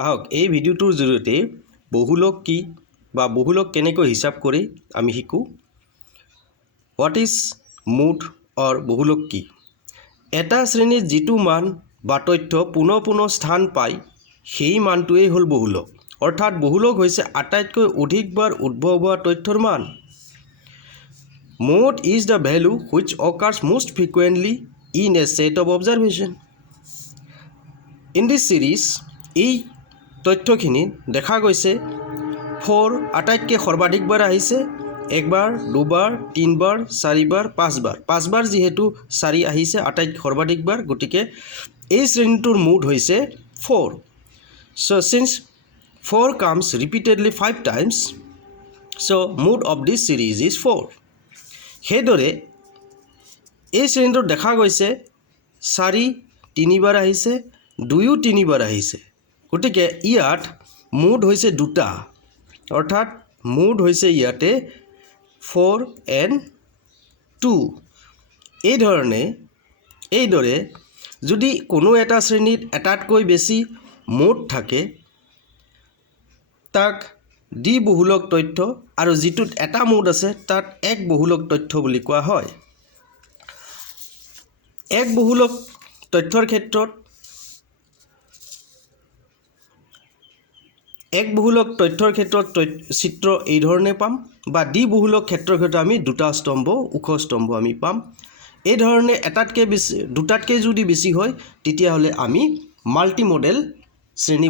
আহক এই ভিডিওটোৰ জৰিয়তে বহুলক কি বা বহুলক কেনেকৈ হিসাব কৰি আমি শিকো। হোৱাট ইজ মুড অৰ বহুলক কি? এটা শ্ৰেণীৰ যিটো মান বা তথ্য পুনৰ স্থান পায় সেই মানটোৱেই হ'ল বহুলক। অৰ্থাৎ বহুলক হৈছে আটাইতকৈ অধিকবাৰ উদ্ভৱ হোৱা তথ্যৰ মান। Mode is the value which occurs most frequently in a set of observation. In this series, এই তথ্যখিনি দেখা গৈছে 4 আটাইতকৈ সৰ্বাধিকবাৰ আহিছে, একবাৰ, দুবাৰ, তিনিবাৰ, চাৰিবাৰ, পাঁচবাৰ যিহেতু 4 আহিছে আটাইতকৈ সৰ্বাধিকবাৰ, গতিকে এই শ্ৰেণীটোৰ মুড হৈছে 4. So since 4 comes repeatedly 5 times, so mood of this series is 4. সেইদৰে এই শ্ৰেণীটোত দেখা গৈছে 4 তিনিবাৰ আহিছে, 2 তিনিবাৰ আহিছে, গতিকে ইয়াত মুড হৈছে 2টা, অৰ্থাৎ মুড হৈছে ইয়াতে 4 and 2. এইদৰে যদি কোনো এটা শ্ৰেণীত এটাতকৈ বেছি মুড থাকে তাক দ্বি বহুলক তথ্য আৰু যিটোত এটা মুড আছে তাত এক বহুলক তথ্য বুলি কোৱা হয়। এক বহুলক তথ্যৰ ক্ষেত্ৰত চিত্ৰ এই ধৰণে পাম, বা দ্বি বহুলক ক্ষেত্ৰৰ ক্ষেত্ৰত আমি দুটা স্তম্ভ, ওখ স্তম্ভ আমি পাম। এই ধৰণে দুটাতকৈ যদি বেছি হয় তেতিয়াহ'লে আমি মাল্টি মডেল শ্ৰেণী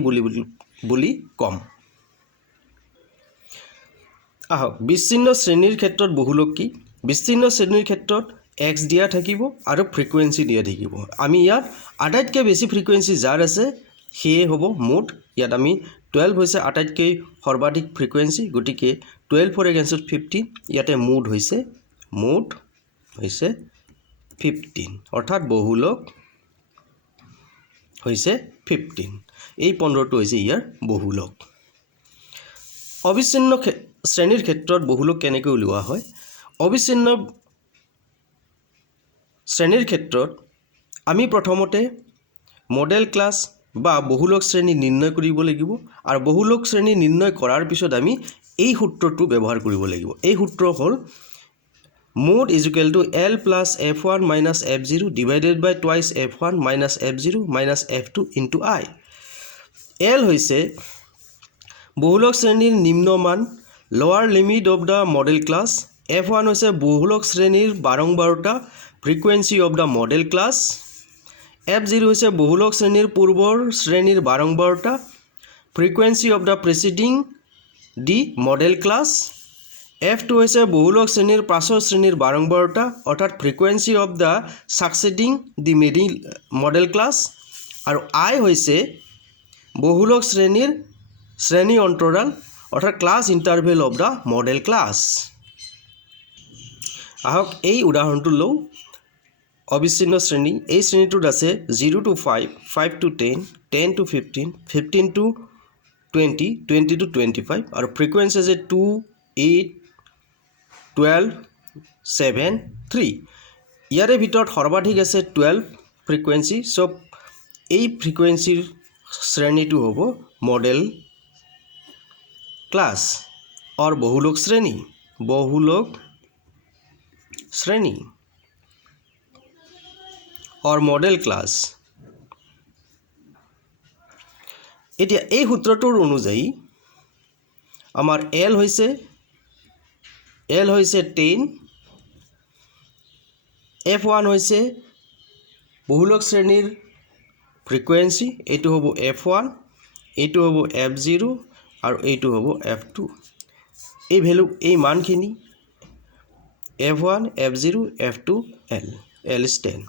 বুলি ক'ম। আহক বিচ্ছিন্ন শ্ৰেণীৰ ক্ষেত্ৰত বহুলক কি? বিচ্ছিন্ন শ্ৰেণীৰ ক্ষেত্ৰত x দিয়া থাকিব আৰু ফ্ৰিকুৱেঞ্চি দিয়া থাকিব। আমি ইয়াত আটাইতকৈ বেছি ফ্ৰিকুৱেঞ্চি যাৰ আছে সেয়ে হ'ব মুড। ইয়াত আমি 12 হৈছে আটাইতকৈ সৰ্বাধিক ফ্ৰিকুৱেঞ্চি, গতিকে 12 এগেইনষ্ট 15, ইয়াতে মুড হৈছে 15, অৰ্থাৎ বহুলক হৈছে 15। এই 15টো হৈছে ইয়াৰ বহুলক। অবিচ্ছিন্ন শ্ৰেণীৰ ক্ষেত্ৰত বহুলক কেনেকৈ উলিওৱা হয়? অবিচ্ছিন্ন শ্ৰেণীৰ ক্ষেত্ৰত আমি প্ৰথমতে মডেল ক্লাছ বা বহুলক শ্ৰেণী নিৰ্ণয় কৰিব লাগিব, আৰু বহুলক শ্ৰেণী নিৰ্ণয় কৰাৰ পিছত আমি এই সূত্ৰটো ব্যৱহাৰ কৰিব লাগিব। এই সূত্ৰ হ'ল mode is equal to L plus F1 minus F0 divided by twice F1 minus F0 minus F2 into I। L হৈছে বহুলক শ্ৰেণীৰ নিম্ন মান, lower limit of the modal class. F1 হৈছে বহুলক শ্ৰেণীৰ বাৰম্বাৰতা, frequency of the modal class. F0 হৈছে বহুলক শ্ৰেণীৰ পূৰ্বৰ শ্ৰেণীৰ বাৰম্বাৰতা, frequency of the preceding the modal class. F2 হৈছে বহুলক শ্ৰেণীৰ পাছৰ শ্ৰেণীৰ বাৰম্বাৰতা, অৰ্থাৎ frequency of the ছাকচিডিং the modal class. আৰু I হৈছে বহুলক শ্ৰেণীৰ শ্ৰেণী অন্তৰাল, অৰ্থাৎ class interval of the modal class. আহক এই উদাহৰণটো লওঁ। অবিচ্ছিন্ন শ্ৰেণী, এই শ্ৰেণীটোত আছে 0 to 5, 5 to 10, 10 to 15, 15 to 20, 20 to 25, আৰু ফ্ৰিকুৱেঞ্চি আছে 2, 8, 12, 7, 3। ইয়াৰে ভিতৰত সৰ্বাধিক আছে 12 ফ্ৰিকুৱেঞ্চি। চব এই ফ্ৰিকুৱেঞ্চিৰ শ্ৰেণীটো হ'ব মডেল ক্লাছ অৰ বহুলক শ্ৰেণী অৰ মডেল ক্লাছ। এতিয়া এই সূত্ৰটোৰ অনুযায়ী আমাৰ L হৈছে 10, F1 হৈছে বহুলক শ্ৰেণীৰ ফ্ৰিকুৱেঞ্চি, এইটো হ'ব F1, এইটো হ'ব F0 আৰু এইটো হ'ব F2। এই মানখিনি F1, F0, F2, L is 10,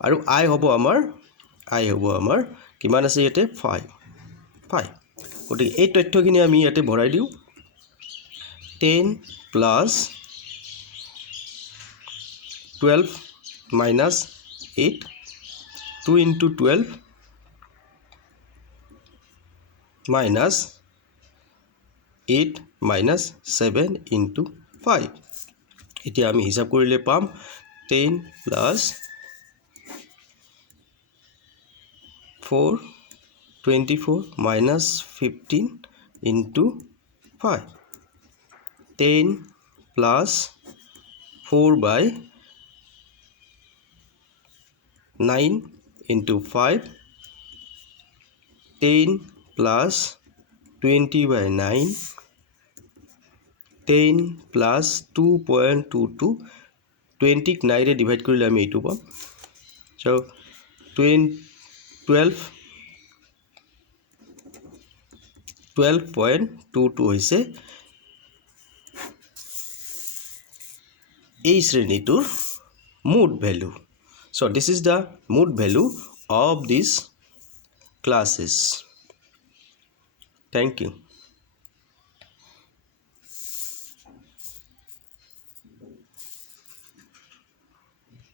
আৰু I হ'ব আমাৰ কিমান আছে ইয়াতে 5। গতিকে এই তথ্যখিনি আমি ইয়াতে ভৰাই দিওঁ। 10 plus 12 minus 8, 2 into 12 minus 8 minus 7 into 5। এতিয়া আমি হিচাপ কৰিলে পাম 10 plus 4 24 minus 15 into 5. 10 plus 4 by 9 into 5. 10 plus 20 by 9. 10 plus 2.22. 20 9 divide কৰিলে আমি এইটো পাম so 12.22 হৈছে এই শ্ৰেণীটোৰ mood value. So this is the mood value of these classes. Thank you.